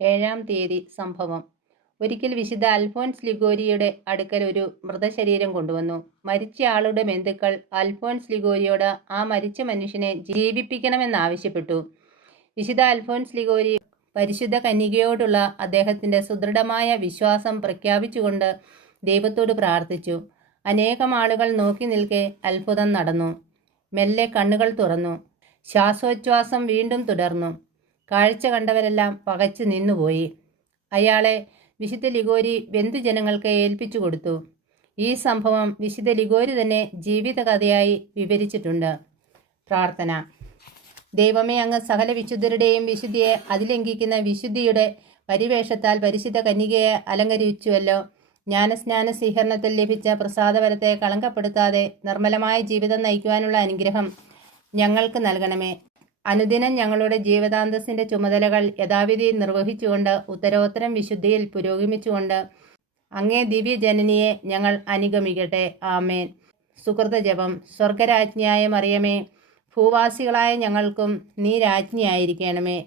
7-ാം തീയതി സംഭവം. ഒരിക്കൽ വിശുദ്ധ അൽഫോൻസ് ലിഗോരിയുടെ അടുക്കൽ ഒരു മൃതശരീരം കൊണ്ടുവന്നു. മരിച്ച ആളുടെ ബന്ധുക്കൾ അൽഫോൻസ് ലിഗോരിയോട് ആ മരിച്ച മനുഷ്യനെ ജീവിപ്പിക്കണമെന്നാവശ്യപ്പെട്ടു. വിശുദ്ധ അൽഫോൻസ് ലിഗോരി പരിശുദ്ധ കന്യകയോടുള്ള അദ്ദേഹത്തിന്റെ സുദൃഢമായ വിശ്വാസം പ്രഖ്യാപിച്ചുകൊണ്ട് ദൈവത്തോട് പ്രാർത്ഥിച്ചു. അനേകം ആളുകൾ നോക്കി നിൽക്കെ അത്ഭുതം നടന്നു. മെല്ലെ കണ്ണുകൾ തുറന്നു. ശ്വാസോച്ഛ്വാസം വീണ്ടും തുടർന്നു. കാഴ്ച കണ്ടവരെല്ലാം പകച്ചു നിന്നുപോയി. അയാളെ വിശുദ്ധ ലിഗോരി ബന്ധുജനങ്ങൾക്ക് ഏൽപ്പിച്ചു കൊടുത്തു. ഈ സംഭവം വിശുദ്ധ ലിഗോരി തന്നെ ജീവിതകഥയായി വിവരിച്ചിട്ടുണ്ട്. പ്രാർത്ഥന. ദൈവമേ, അങ്ങ് സകല വിശുദ്ധരുടെയും വിശുദ്ധിയെ അതിലംഘിക്കുന്ന വിശുദ്ധിയുടെ പരിവേഷത്താൽ പരിശുദ്ധ കന്യകയെ അലങ്കരിച്ചുവല്ലോ. ജ്ഞാനസ്നാന സ്വീകരണത്തിൽ ലഭിച്ച പ്രസാദവരത്തെ കളങ്കപ്പെടുത്താതെ നിർമ്മലമായ ജീവിതം നയിക്കുവാനുള്ള അനുഗ്രഹം ഞങ്ങൾക്ക് നൽകണമേ. അനുദിനം ഞങ്ങളുടെ ജീവിതാന്തസ്സിന്റെ ചുമതലകൾ യഥാവിധി നിർവഹിച്ചുകൊണ്ട് ഉത്തരോത്തരം വിശുദ്ധിയിൽ പുരോഗമിച്ചുകൊണ്ട് അങ്ങേ ദിവ്യജനനിയെ ഞങ്ങൾ അനുഗമിക്കട്ടെ. ആമേൻ. സുകൃത ജപം. സ്വർഗരാജ്ഞിയായ മറിയമേ, ഭൂവാസികളായ ഞങ്ങൾക്കും നീ രാജ്ഞിയായിരിക്കണമേ.